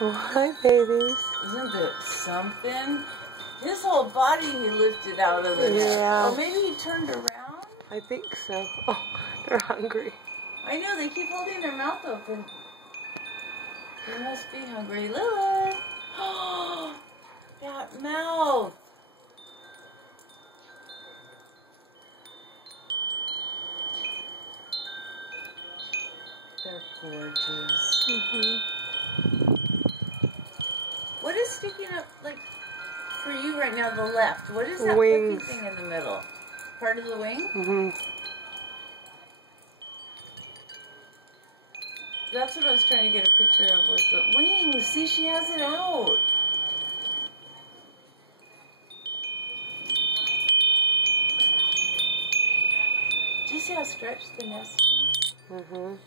Oh, hi, babies. Isn't it something? His whole body he lifted out of the net. Yeah. Or maybe he turned around? I think so. Oh, they're hungry. I know, they keep holding their mouth open. They must be hungry. Lilith! Oh, that mouth! They're gorgeous. What is sticking up, like, for you right now, the left? What is that Wings. flippy thing in the middle? Part of the wing? That's what I was trying to get a picture of, was the wings. See, she has it out. Do you see how stretched the nest is?